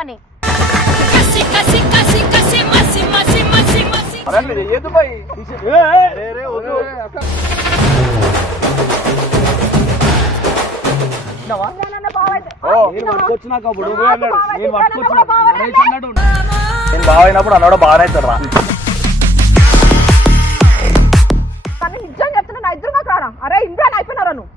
రమ్మని. నేను బాగా అయినప్పుడు అన్నాడు బాగానే అవుతాడు రా. కానీ నిజం చెప్తున్నా నా ఇద్దరు మాకు రారా. అరే ఇమ్రాన్ అయిపోయినారా నువ్వు.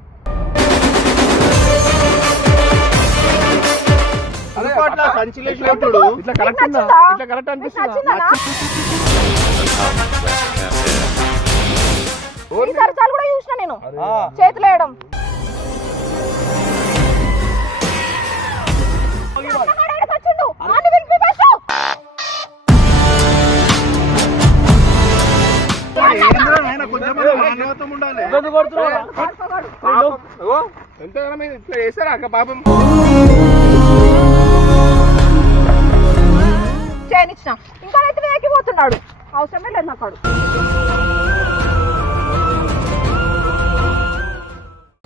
ఈసారి కూడా చూసిన నేను చేతులు వేయడం. చేయనిచ్చిన ఇంకా రైతు మీదకి పోతున్నాడు. అవసరమే లేదు నాకు.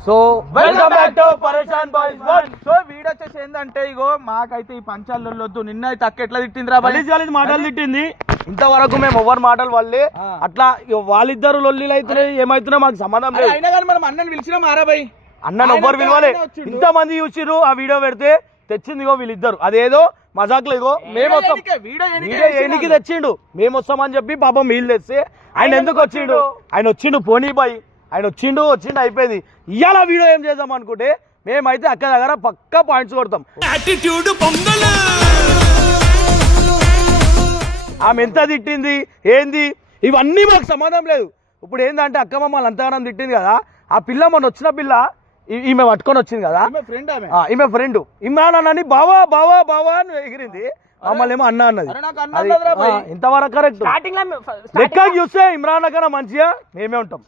సో వెల్కమ్ బ్యాక్ టు పరేషాన్ బాయ్స్ వన్. సో వీడియో వచ్చేసి ఏంటంటే ఇగో మాకైతే ఈ పంచాలు వద్దు. నిన్న అయితే అక్క ఎట్లా తిట్టిందిరా బాలి మాటలు తిట్టింది. ఇంతవరకు మేము ఎవరు మాటలు వాళ్ళే అట్లా వాళ్ళిద్దరు లొల్లీలు అయితే ఏమైతున్నా మాకు సంబంధం లేదు. అయినా కానీ మనం అన్నని పిలిచినా మారాబాయి అన్నని ఎవ్వరు పిలవాలి. ఇంత మంది చూసిర్రు ఆ వీడియో పెడితే తెచ్చింది ఇగో వీళ్ళిద్దరు. అదేదో మజాక్ లేదు. మేము వస్తాం వీడియో ఎనికి తెచ్చిండు మేము వస్తామని చెప్పి పాపం వీళ్ళు తెస్తే ఆయన ఎందుకు వచ్చిండు? ఆయన వచ్చిండు పోనీ బాయ్. ఆయన వచ్చిండు అయిపోయింది. ఇవాళ వీడియో ఏం చేద్దాం అనుకుంటే మేమైతే అక్క దగ్గర పక్కా పాయింట్స్ కొడతాం. ఆమె ఎంత తిట్టింది ఏంది ఇవన్నీ మాకు సంబంధం లేదు. ఇప్పుడు ఏంటంటే అక్క మమ్మల్ని అంతగానం తిట్టింది కదా. ఆ పిల్ల మొన్న వచ్చిన పిల్ల ఈమె పట్టుకొని వచ్చింది కదా. ఈమె ఫ్రెండ్ ఇమ్రాన్ అన్నని బావా బావా బావా అని ఎగిరింది. మమ్మల్ని ఏమో అన్న అన్నది. ఇంతవరకు కరెక్ట్. లెక్క చూస్తే ఇమ్రాన్ కన్నా మంచిగా మేమే ఉంటాం.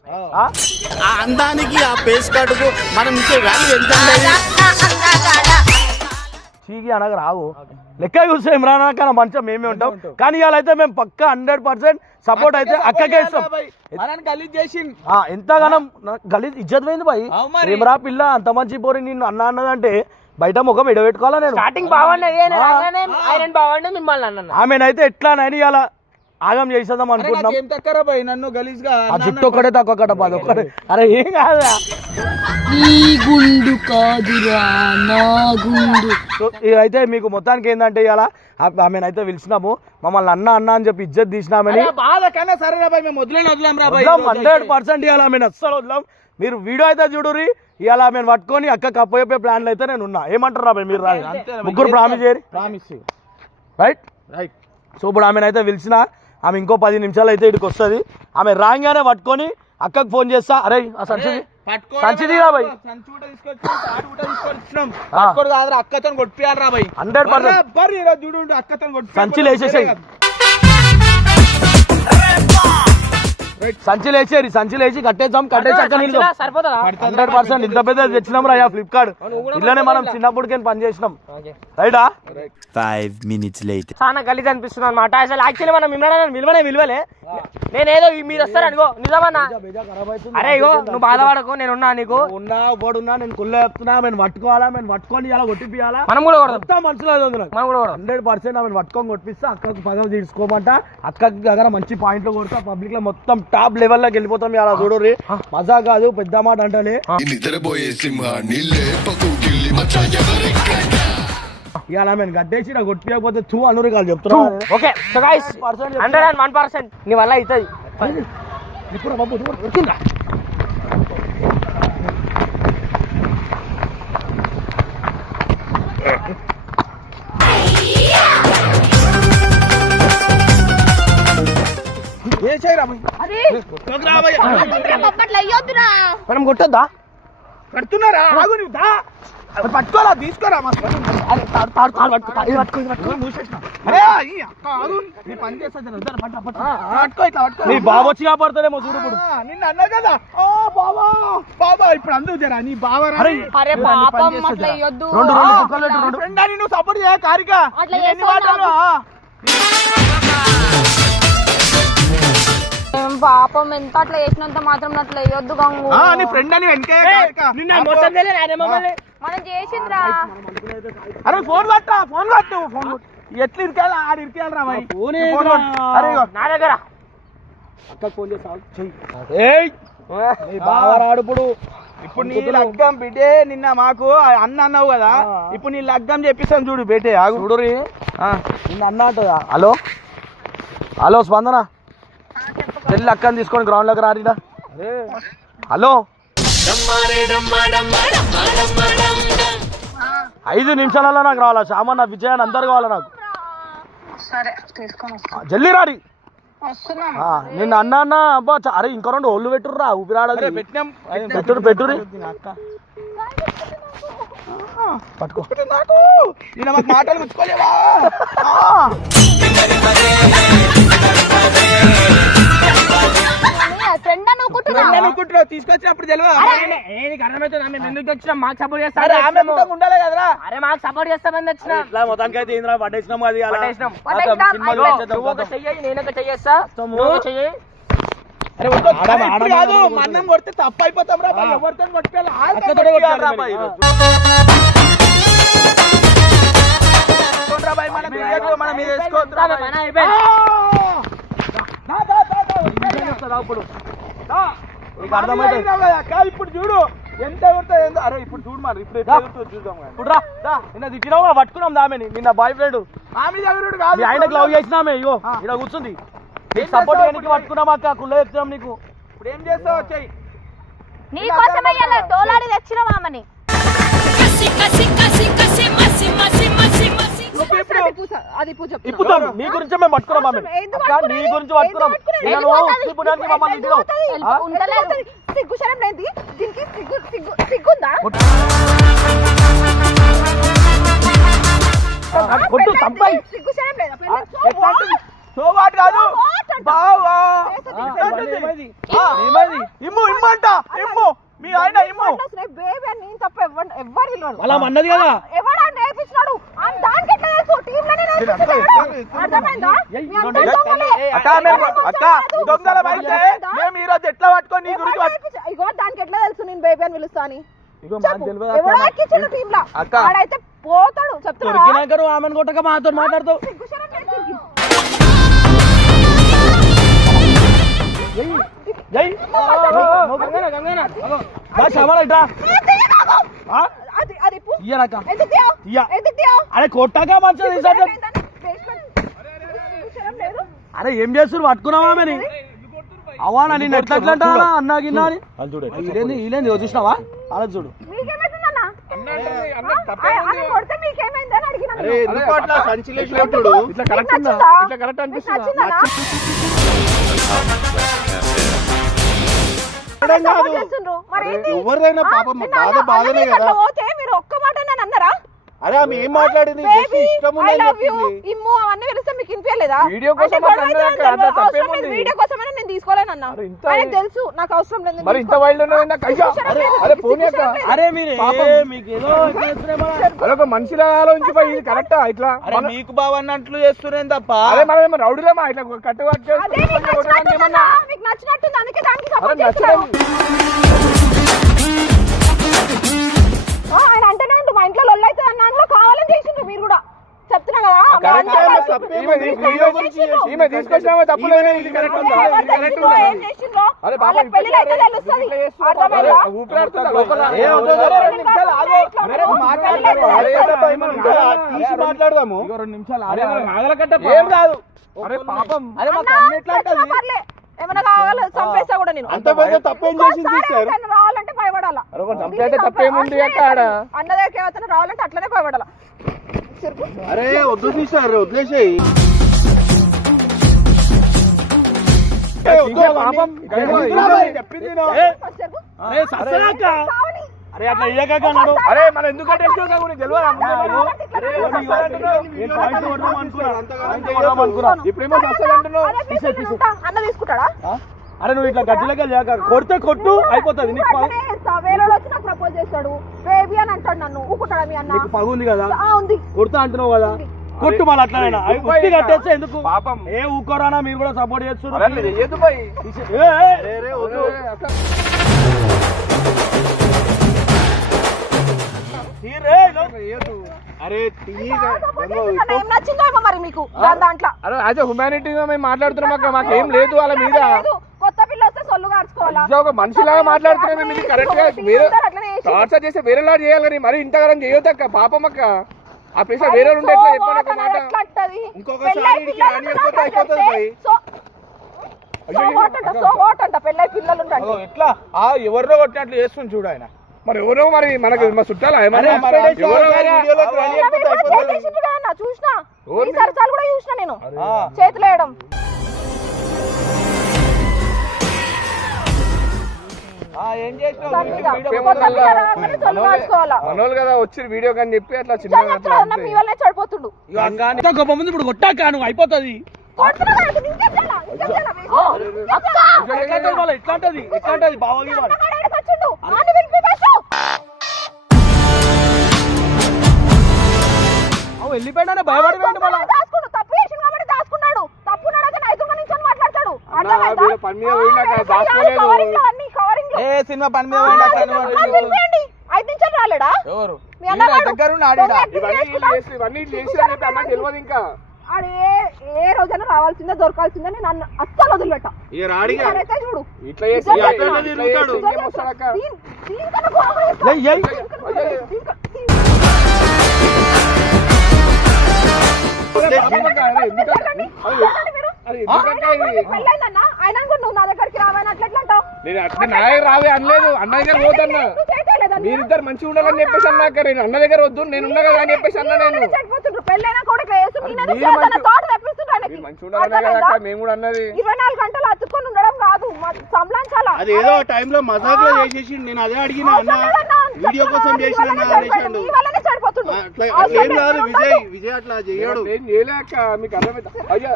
అందానికి ఆ పేస్ కార్డుకు మనం చీకి అనగా రావు. లెక్క చూస్తే ఇమ్రాన్ కన్నా మంచిగా మేమే ఉంటాం. కానీ ఇవాళ అయితే మేము పక్కా 100% సపోర్ట్ అయితే అక్కకే ఇస్తాం. ఎంతగానం గలీజ్ ఇజ్జత్ పోయింది బాయ్. ఏమరా పిల్ల అంత మంచి పోరి నిన్ను అన్న అన్నదంటే బయట ముఖం ఎడబెట్టుకోవాలా నేను. స్టార్టింగ్ బాగుండే మిమ్మల్ని అన్న ఆమెనైతే ఎట్లా నైనా ఇలా ఆగం చేసేద్దాం అనుకుంటున్నాం. నన్ను గలీజ్ గా ఆ జుట్టు ఒక్కడే తక్కువ కట్ట బాధ ఒక్కడే. అరే ఏం కాదా అయితే మీకు మొత్తానికి ఏంటంటే ఇలా ఆమెనైతే పిలిచినాము. మమ్మల్ని అన్న అన్న అని చెప్పి ఇజ్జత్ తీసినామని 100% ఇవాళ ఆమెను అస్సలు వదలం. మీరు వీడియో అయితే చూడుర్రి. ఇవాళ ఆమెను పట్టుకొని అక్కకి అప్పయ్యే ప్లాన్లు అయితే నేను ఉన్నా. ఏమంటారు రాబాయ్ మీరు? ముగ్గురు ప్రామిస్ చేయరు రైట్. సో ఇప్పుడు ఆమెనైతే పిలిచిన ఆమె ఇంకో 10 నిమిషాలు అయితే ఇక్కడికి వస్తుంది. ఆమె రాగానే పట్టుకొని అక్కకు ఫోన్ చేస్తా. అరే ఆ సంచిది రాబాయ్ అక్కతో కొట్టియాలి రాబాయ్ 100% సంచిలు వేసేసాయి. సంచిలు వేసి కట్టేద్దాం. కట్టేసి అక్క 100% ఇంత పెద్ద తెచ్చినాం రా ఫ్లిప్కార్ట్. ఇట్లానే మనం చిన్నప్పటికే పని చేసినాం రైటా. 5 minutes later చాలా గలీజ్ అనిపిస్తుంది అనమాట. అసలు యాక్చువల్లీ మనం ఇమ్రాన్ విలువలే. నేనేదో మీరు వస్తారు అనుకో నిజమన్నా. అరే ఇగో నువ్వు బాధపడకు నేనున్నా. నీకు ఉన్నా పోడున్నా నేను కుళ్ళ చెప్తున్నా. మేము పట్టుకోవాలా మేము పట్టుకొని ఇలా కొట్టిపియాలా. మనం కూడా కొడతాం. మనసులో 100% ఆమెను పట్టుకొని కొట్టిస్తే అక్కకు పదవి తీసుకోమంట. అక్కకి దగ్గర మంచి పాయింట్లు కొడతా. పబ్లిక్ లో మొత్తం టాప్ లెవెల్ లోకి వెళ్ళిపోతాం. ఇలా చూడరి మజా కాదు పెద్ద మాట అంటలే. ఇవాళ మేము గడ్డేసి కొట్టిపోతే చూ అనురు కాదు చెప్తున్నా. ఓకే సో గైస్ 101% నీ వల్ల అవుతుంది. ఇప్పుడు బాబు మనం కొట్టొద్దా? కడుతున్నారా? పట్టుకోరా తీసుకోరా. నీ బాబు వచ్చి కాపాడుతాడేమో చూడు. ఇప్పుడు నిన్న అన్నా కదా బాబా బాబా ఇప్పుడు అందరూ జరా నీ బాబా నువ్వు సపోర్ట్ చేయ కారిక. పాపం ఎంత అట్లా చేసినంత మాత్రం అట్లా వేయొద్దు గంగు. నీ ఫ్రెండ్ అని వెనకే మనం చేసిండ్రా. అరే ఫోన్ పట్టా ఫోన్ ఎట్లా ఇరికాలి ఆడు ఇరికాలి రా భయ్ అరే ఇగో నా దగ్గర ఇప్పుడు ఇప్పుడు నీ లగ్గం బిడ్డే నిన్న మాకు అన్న అన్నావు కదా ఇప్పుడు నీ లగ్గం చెప్పిస్తాను చూడు బేటే ఆగు చూడు నిన్న అన్న అంటదా హలో హలో స్పందన వెళ్ళి అక్కని తీసుకొని గ్రౌండ్ లోకి రారిడా హలో 5 నిమిషాలలో నాకు రావాలా సామాన్ విజయాన్ని అందరు కావాలా నాకు జల్దీ రారి నిన్న అన్న అబ్బా అరే ఇంకో 2 ఒళ్ళు పెట్టుర్రా ఊపిరాడదు పెట్టుర్రి పట్టుకో నాకు నిన్న మాకు మాటలు గుచ్చుకోలేవా తీసుకొచ్చినప్పుడు మాకు సపోర్ట్ చేస్తాం ఉండాలి కదరా అరే మాకు సపోర్ట్ చేస్తామని వచ్చిన మొత్తానికి అయితే ఇంద్రా పట్టేసినాము అది నేనొక చెయ్యేస్తా నువ్వు చెయ్యి కాదు మన్నం కొడితే తప్పు అయిపోతాం రా ఎవరితో ఇప్పుడు చూడు ఎంత అరే ఇప్పుడు చూడు మరి ఇప్పుడు చూద్దాం ఇప్పుడు రా నిన్న తిట్టినావు పట్టుకున్నాం దామని నిన్న బాయ్ ఫ్రెండ్ ఆయనకు లవ్ చేసినామే ఇగో ఇలా కూర్చుంది సపోర్ట్ చేయడానికి పట్టుకున్నాం అక్క కుళ్ళ చెప్తున్నాం నీకు ఇప్పుడు ఏం చేస్తావు వచ్చాయి నీకోసమే ఇలా తోలాడి తెచ్చిన మామని ఇప్పుతాం నీ గురించి మేము పట్టుకున్నాం మామని నీ గురించి పట్టుకున్నాం సిగ్గుశరం లేదు దీనికి సిగ్గుందా కొట్టు సంపాయి సిగ్గుశరం లేదా సోవాట్ కాదు ఇమ్ము ఇమ్మంట ఇమ్ము మీ ఆయన ఇమ్ము బేబీ అని నేను తప్ప ఎవరు విలువడు అలా అన్నది కదా ఎవడా నేర్పించినాడు దానికి ఎట్లా తెలుసు టీమ్ లోనే అర్థమైందా అక్క దొంగల బయట మేము ఈ రోజు ఎట్లా పట్టుకొని నీ గురించి ఇగో దానికి ఎట్లా తెలుసు నేను బేబీ అని పిలుస్తా అని ఎవడా ఎక్కించాడు టీమ్ లో వాడైతే పోతాడు చెప్తున్నా ఆమెను కొట్టక మాతో మాట్లాడుతావు అరే కొట్టాక మంచిగా అరే ఏం చేస్తారు పట్టుకున్నావా మరి అవానా నేను ఎట్లా అన్నా గిన్నా అని ఇలేంది చూసినావా అలా చూడు ఎవరిదైనా పాపం బాధ బాధనే కదా మీరు ఒక్క మాట నన్ను అన్నారా అరే ఆమె ఏం మాట్లాడింది ఇష్టం ఇమ్ము అవన్నీ పిలిస్తే మీకు వినిపించలేదా వీడియో కోసం వీడియో కోసమైనా నేను తీసుకోలేనన్నా ఆయనకు తెలుసు నాకు అవసరం లేదు మరి ఇంత వైల్డ్ అరే ఫోన్ అరే మీరు మీకు ఏదో అదొక మనిషిలా ఆలోచించిపోయి ఇది కరెక్టా ఇట్లా మీకు బావన్నట్లు చేస్తున్నాను తప్ప అరే మనం రౌడీలేమా ఇట్లా కట్టుబడి మీకు నచ్చినట్టుంది అందుకే దానికి సపోర్ట్ చేస్తాను ఆయన అంటేనే ఉండు మా ఇంట్లో లొల్లు అవుతుంది అన్న దాంట్లో కావాలని చేసిండ్రు మీరు కూడా చెప్తున్నా కదా తీసుకొచ్చినా తప్పులేదు మాట్లాడదాము 2 నిమిషాలు ఏం కాదు అరే పాపం అరే మాకు అన్నిట్లా ఏమైనా కావాలి చంపేస్తా కూడా నేను అంత తప్పేం చేసింది రావాలంటే భయపడాలా తప్పేముంది అన్నదేకే రావాలంటే అట్లనే భయపడాలా అరే వద్దు తీసారు వదిలేసేయి అరే అట్లా ఇయ్యకన్నాడు అరే మన ఎందుకంటే ఇప్పుడేమో అన్న తీసుకుంటాడా అరే నువ్వు ఇట్లా గడ్డిలోకి కొడితే కొట్టు అయిపోతుంది ప్రపోజ్ చేస్తాడు బేబీ అని అంటాడు నన్ను ఊకుంటాడా మీ అన్న పగు ఉంది కదా ఉంది కొడుతా అంటున్నావు కదా కొట్టు మళ్ళీ అట్లనైనా ఉత్తి కట్టేస్తే ఎందుకు పాపం ఏ ఊకోరానా మీరు కూడా సపోర్ట్ చేస్తున్నారు అరే ఏం నచ్చిందో ఏమో మరి మీకు దాంట్లో. అరే యాజ్ హ్యుమానిటీగా మేము మాట్లాడుతున్నాం అక్క, మాకు ఏం లేదు వాళ్ళ మీద. కొత్త పిల్ల వస్తే సొల్లు కార్చుకోవాలా? ఒక మనిషిలాగా మాట్లాడుతున్నాం మేము. ఇది కరెక్ట్ గా వేరే టార్చర్ చేస్తే వేరేలా చేయాలి కానీ మరి ఇంతగానం చేయొద్దు అక్క, పాపం అక్క. ఆ ప్లేస్ వేరే ఉంటే ఎట్లా చెప్పాను ఒక మాట. ఎట్లా ఎవరిలో కొట్టినట్లు చేస్తుంది చూడు ఆయన. మరి ఎవరో మరి మనకి మా చుట్టాలా చూసినా కూడా చూసినా నేను చేతులు వేయడం. మనోళ్ళు కదా వచ్చి వీడియో కానీ చెప్పి అట్లా చిన్న మీ వల్లే చెడిపోతుండు. గొప్ప ముందు ఇప్పుడు కొట్టాక నువ్వు అయిపోతుంది. ఎట్లాంటది ఎట్లాంటది బావగి వెళ్ళిపోయినా భయపడి తప్పు చేసిండు కాబట్టి దాచుకున్నాడు. తప్పు మాట్లాడతాడు. సినిమా పని మీద 5 నిమిషాలు రాలేడా? ఎవరు మీ అన్నగాడు. దగ్గర ఇవన్నీ తెలియదు ఇంకా. ఏ రోజైనా రావాల్సిందే దొరకాల్సిందే. నేను అస్సలు వదిలిపెట్ట. చూడు పెళ్ళైందన్నా ఆయన నువ్వు నా దగ్గరికి రావాలని అట్లంటావు. రావే అనలేదు, అన్న దగ్గర పోతున్నా. మీరిద్దరు మంచిగా ఉండాలని చెప్పేసి అన్నాక నేను అన్న దగ్గర వద్దు నేను ఉన్నా కదా అని చెప్పేసి అన్నా. నేను పెళ్ళైనా కూడా మేము కూడా అన్నది 24 గంటలు అతుక్కొని ఉండడం కాదు, సంబళించాలా. అది ఏదో టైంలో మజాక్ లో చేసేసి నేను అదే అడిగినా అన్న, వీడియో కోసం చేసిన ఏం కాదు. విజయ్ అట్లా చేయడు. ఏం చేయలేక మీకు అర్థమైంది. అయ్యా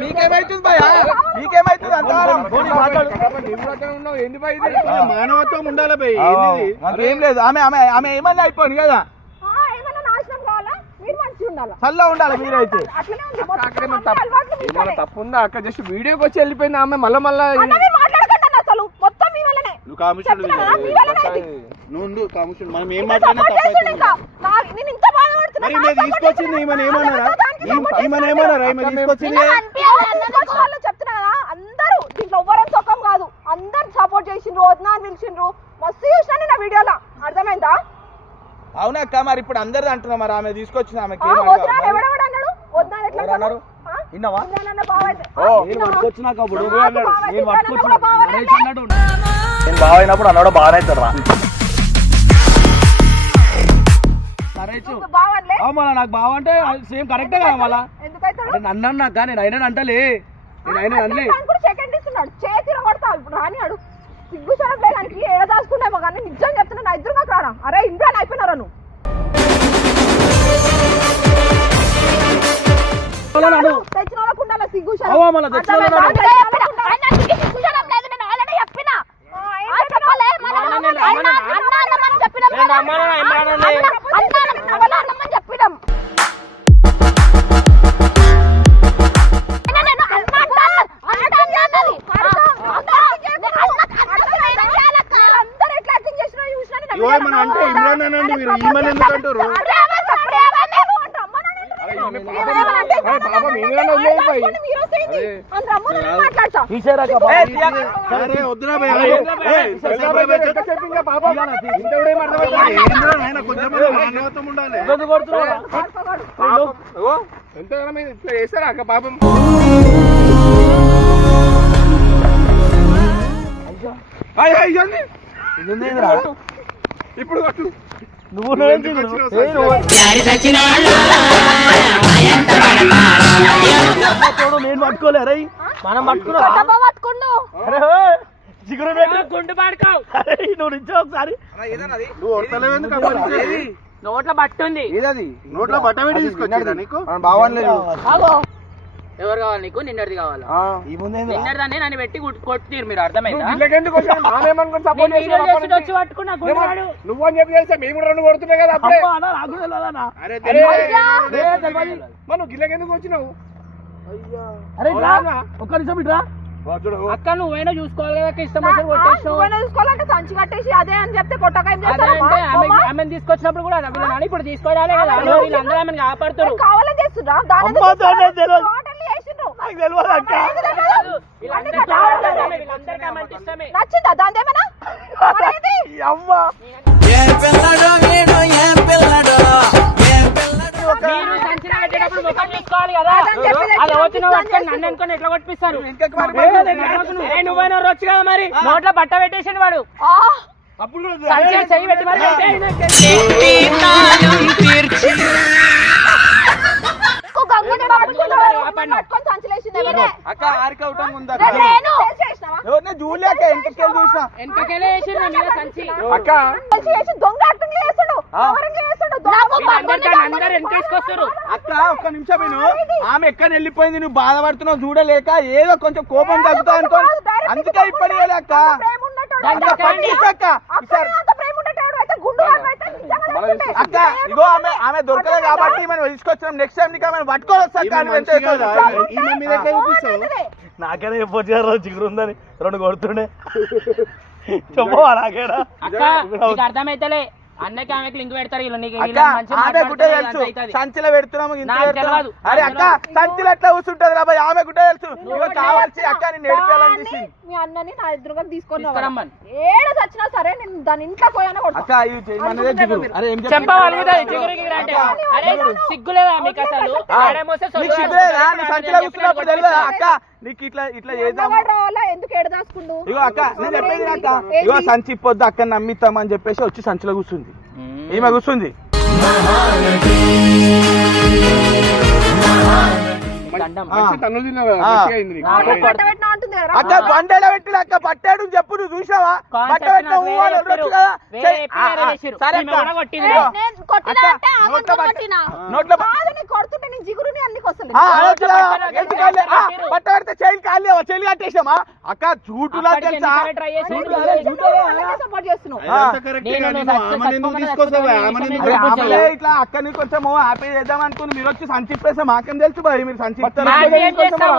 మీకేమైతుంది భయ, మీకేమైతుంది ఏంది భయ? మానవత్వం ఉండాలి భయ్. ఏం లేదు. ఆమె ఏమన్నా అయిపోయింది కదా, చల్ల ఉండాలి మీరైతే. ఏమన్నా తప్పు ఉందా అక్క? జస్ట్ వీడియోకి వచ్చి వెళ్ళిపోయింది ఆమె. మళ్ళా నువ్వు కాముషుడు, నువ్వు కాముషుడు. మనం ఏం మాట్లాడినా మరి మేము తీసుకొచ్చింది ఈమెను ఏమన్నారా? ఈమెను ఏమన్నారా? ఈమె తీసుకొచ్చింది చెప్తున్నా కదా, అందరూ దీంట్లో ఎవ్వరం సుఖం కాదు. అందరు సపోర్ట్ చేసిండ్రు, వదినా పిలిచిండ్రు, మస్తు చూసినా నా వీడియోలో. అర్థమైందా? అవునక్క. మరి ఇప్పుడు అందరిది అంటున్నా, మరి ఆమె తీసుకొచ్చింది ఆమెకి నేను బాగా అయినప్పుడు అన్నాడు బాగా అవుతాడు రా. మళ్ళా నాకు బావ అంటే సేమ్ కరెక్టే కదా. మళ్ళా నన్ను అన్నాక నేను అయినా అంటలే, నేను అయినా అనలే. చేతిలో కొడతా ఇప్పుడు రానియాడు. సిగ్గు సరం లేదానికి ఏడ దాచుకున్నామో కానీ నిజం చెప్తున్నా, నా ఇద్దరు నాకు రారా. అరే ఇంట్లో అయిపోయినారా నువ్వు? తెచ్చిన వాళ్ళకు ఉండాలి సిగ్గు సరం. చెప్పినాం. అంటే ఇమ్రాన్ అనండి, మీరు ఈమెన్ ఎందుకు అంటారు? వద్దురా మానవత్వం ఉండాలి. ఎంత ఇట్లా చేస్తారా అక్క పాపం? ఇప్పుడు కొట్టు. నువ్వు నేను పట్టుకోలే. అరే మనం పట్టుకున్నా గుండు పాడుకోవు. నువ్వు నిజం ఒకసారి నోట్లో పట్టుంది. నోట్లో బట్ట పెట్టి తీసుకొచ్చిందా నీకు? బావలేదు. ఎవరు కావాలి నీకు? నిన్నటిది కావాలా? నిన్నటిదాన్ని నన్ను పెట్టి కొట్టిరు మీరు. అర్థమైందా? నువ్వు అని చెప్పి చేస్తే మేము రెండు కొడుతున్నాయి కదా అప్పుడే. మనం గిల్లకెందుకు వచ్చినావు? ఒక్క నిమిషం ఇట్రా. అక్క నువ్వైనా చూసుకోవాలి కదా, ఇష్టం వచ్చి కొట్టేసావు. నువ్వైనా చూసుకోవాలంటే సంచి కట్టేసి అదే అని చెప్తే కొట్టక ఏం అదే చేస్తారమ్మా? అంటే అమ్మా? ఆమెను తీసుకొచ్చినప్పుడు కూడా వీళ్ళని ఇప్పుడు తీసుకోవాలి కదా, వీళ్ళందరూ ఆమెను కాపాడుతారు. కావాలని చేస్తుండ్రా? దాని అమ్మా, దాన్ని తెలియదు. టోటల్లీ చేసిండ్రు. నాకు తెలియదు అక్క. వీళ్ళందరికీ ఆమె అంటే ఇష్టమే. నచ్చిందా దాందేమైనా? మరేది? ఈ అమ్మ మీరు సంచిలో పెట్టేటప్పుడు ముఖం చూసుకోవాలి కదా, అదని చెప్పి అది వచ్చిన పట్టుకొని నన్ను అనుకొని ఎట్లా కొట్టిస్తారు? ఇంకొక మరి నువ్వైనా వచ్చు కదా మరి, నోట్లో బట్ట పెట్టేసాడు వాడు, ఆ, అప్పుడు కూడా సంచిలో చెయ్యి పెట్టి మరి ఇంకో గంగుని పట్టుకొని సంచిలేసింది ఎవరే? అక్క ఆరిక అవటం ఉందా నేను చేసినావా? ఎవరిని జూలియాక ఎంతకెళ్ళి చూసినా వెనకకెళ్ళే వేసిండు మీద సంచి. అక్క చేసి దొంగ యాక్టింగ్ చేస్తాడు, కవరింగ్ చేస్తాడు, అందరు వెనక తీసుకొస్తారు. అక్క ఒక్క నిమిషం నేను ఆమె ఎక్కడ వెళ్ళిపోయింది నువ్వు బాధపడుతున్నావు చూడలేక ఏదో కొంచెం కోపం తగ్గుతా అనుకో అందుకే ఇప్పటి అక్క అక్క పట్టిస్తా అక్క ఈసారి అక్క ఇగో ఆమె దొరకలేదు కాబట్టి మనం తీసుకొచ్చినాం నెక్స్ట్ టైం నీకు ఆమె పట్టుకోవాలి వస్తా అక్క నువ్వు ఎంత వేస్తావు? ఈమె మీద ఎట్లా చూపిస్తావు? నాకనే చెప్పొచ్చు చిగురు ఉందని 2 కొడుతుండే చెప్పవా నాకేడా అక్క నీకు అర్థమైతలే, అన్నకి ఆమెకి లింక్ పెడతారు వీళ్ళు, నీకు అక్క వీళ్ళని మంచిగా ఆమె గుట్టే మాట్లాడితే తెలుసు అవుతుంది. సంచిలో పెడుతున్నాము ఇంత నాకు పెడుతున్నాము. తెలియదు. అరే అక్క సంచిలో ఎట్లా కూర్చుంటది రా ఆమె గుట్టే తెలుసు ఇక కావాల్సి అక్క నేను ఏడిపోయాలని చూసింది మీ అన్నని నా ఎదురుగా తీసుకొని తీసుకురమ్మని. ఏడ చచ్చినా సరే నేను దాని ఇంట్లో పోయానే కొడతా. అక్క ఇది చేయమన్నదే జిగురు అరే ఏం చెంప పలుకుతుంది చిగురికి అంటే. అరే సిగ్గు లేదా మీకు అసలు? ఆడేమోస్తే సొల్లు నీకు సిగ్గులేదా నువ్వు సంచిలో కూర్చున్నప్పుడు తెలియదా అక్క నీకు ఇట్లా చేద్దాం ఎంతవాడు రావాలా? ఎందుకు ఏడ దాచుకుండు? ఇగో అక్క నేను చెప్పేది అక్క ఇగో సంచి ఇప్పొద్దు అక్క నమ్మిస్తామని చెప్పేసి వచ్చి సంచిలో కూర్చుంది ఈమె కూర్చుంది దండం. మంచి తన్నులు తిన్నావు, మంచిగా అయింది నీకు. నాకు పట్ట పెట్టినా అంటుంది కదా. అక్క బండేలా పెట్టిన అక్క పట్టాడు చెప్పు నువ్వు చూసావా బట్ట పెట్టిన ఊ అని వదలొచ్చు కదా సరే అక్క ఇగో. నేను కొట్టినా అక్క, అంటే ఆమె నోట్లో పట్ట- కొట్టినా. నోట్లో పట్ట- కాదు, నీ కొడుతుంటే నీ జిగురుని అన్నికి వస్తలేదు. అనొచ్చు కదా, ఎందుకు కాలే? బట్ట పెడితే చైలు కాలే చైలు కట్టేసామా అక్క చూటులా తెలుసా సపోర్ట్ చేస్తున్నావు. అదంతా కరెక్టే కానీ నువ్వు ఆమెను ఎందుకు తీసుకొస్తావు? ఆమెను ఎందుకు అరే తీసుకొస్తావు? ఆమెలే ఇట్లా అక్కని కొంచెం హ్యాపీ చేద్దాం అనుకుని మీరు వచ్చి సంచి ఇప్పేస్తే మాకేం తెలుసు భయ్ మీరు సంచి ఇస్తారు. మాకేం చేస్తావు?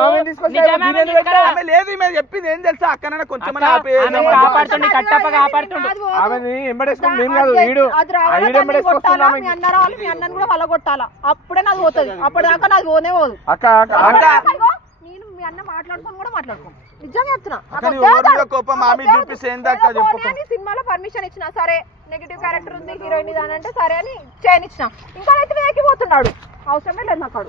నిజమే తీసుకొస్తారా? ఆమె లేదు మేము చెప్పింది ఏం తెలుసా అక్కనైనా కొంచెం హ్యాపీ ఆమె కాపాడుతుండే కట్టప్ప కాపాడుతుండు. ఆమెని ఎంబడేసుకుని మేము కాదు వీడు అది రావాలంటే వీడు అన్నీ కొట్టాలా? ఎంబడేసుకొస్తున్నాం మీ అన్న రావాలి, మీ అన్నని కూడా వాళ్ళ కొట్టాలా, అప్పుడే నాది పోతుంది. అప్పటిదాకా నాది పోనే పోదు. అక్క అక్క అక్క ఇగో, నేను మీ అన్న మాట్లాడుకొని కూడా మాట్లాడుకోను. నిజంగా చెప్తున్నా. నాకు అక్క నీ వద్దే ఓవర్ మీద వద్దు. కోపం నాకు ఆమె వద్దే చూపిస్తే వద్దు. ఏందక్క ఏదో చెప్పు. పోనీ అని సినిమాలో పర్మిషన్ ఇచ్చిన, సరే నెగిటివ్ క్యారెక్టర్ ఉంది హీరోయిన్ ఇది అని అంటే సరే అని చేయనిచ్చిన. ఇంకా అయితే వేగిపోతున్నాడు, అవసరమే లేదు నాకు.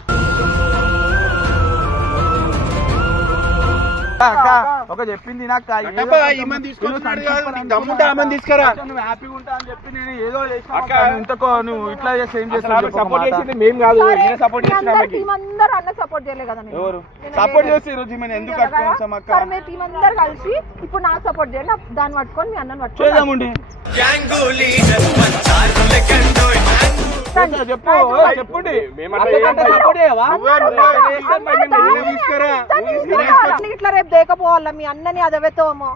అక్క ఒక చెప్పింది నాకు కట్టప్ప ఈమెను తీసుకొస్తున్నాడు కాదు, నీకు దమ్ముంటే ఆమెను తీసుకురా. నువ్వు హ్యాపీగా ఉంటా అని చెప్పి నేను ఏదో చేసిన అక్క, ఇంతకో నువ్వు ఇట్లా చేస్తే ఏం చేస్తావు చెప్పు ఒక సపోర్ట్ మాట. చేసింది మేము కాదు, ఈయన సపోర్ట్ చేసిన ఆమెకి. టీం అందరూ అన్న సపోర్ట్ చేయలే కదా నేను. ఎవరు నేను సపోర్ట్ వేరే- చేసి ఈరోజు ఈమెను ఎందుకు కట్టుకోవచ్చాం అక్క సరే మీరు టీం అందరు కలిసి ఇప్పుడు నాకు సపోర్ట్ చేయండి, దాన్ని పట్టుకొని మీ అన్నని పట్టుకొని చేద్దామండి చెప్పు చెప్పండి సపోర్ట్ చేయవా తీసుకురా. ఇట్లా రేపు దేకపోవాలా మీ అన్నని అదవెత్తోమో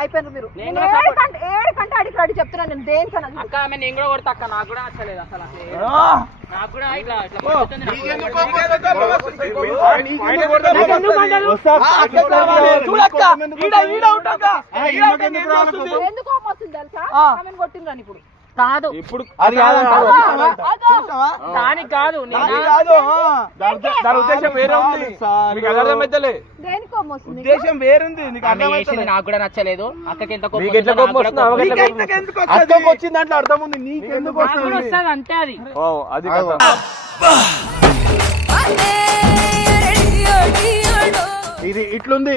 అయిపోయినారు మీరు. నేను నేను కూడా ఏడుకంటే అడిగి రెడీ చెప్తున్నాను నేను దేనికన్నా. అక్క ఆమె నేను కూడా కొడతా అక్క, నాకు కూడా నచ్చలేదు అసలు. నాకు కూడా ఇట్లా ఇట్లా నీకెందుకు కోపం వస్తుంది? చూడక్క ఈడ ఉంటాక ఈమెకెందుకు రావాలి కోపం? ఎందుకు కోపం వస్తుంది తెలుసా? ఆమెను కొట్టిండ్రని ఇప్పుడు కాదు ఇప్పుడు అది కాదంట అదో, చూసావా దానికి కాదు అది కాదు దాని ఉద్దేశం వేరే ఉంది నీకు అర్థమైతలే దేనికి కోపం వస్తుంది? ఉద్దేశం వేరుంది నీకు ఆమె చేసింది అర్థమైతలే నాకు కూడా నచ్చలేదు. అక్కకి ఎంత కోపం నీకు ఎట్లా వస్తుందో కోపం నాకు కూడా వస్తుంది? కోపం నీకు వస్తుంది. ఎందుకు వస్తుంది? అక్కకు వచ్చిన దాంట్లో అర్థం ఉంది నీకెందుకు నాకు కూడా వస్తుంది వస్తుంది అంతే అది. ఓ అది కదా ఇది ఇట్లుంది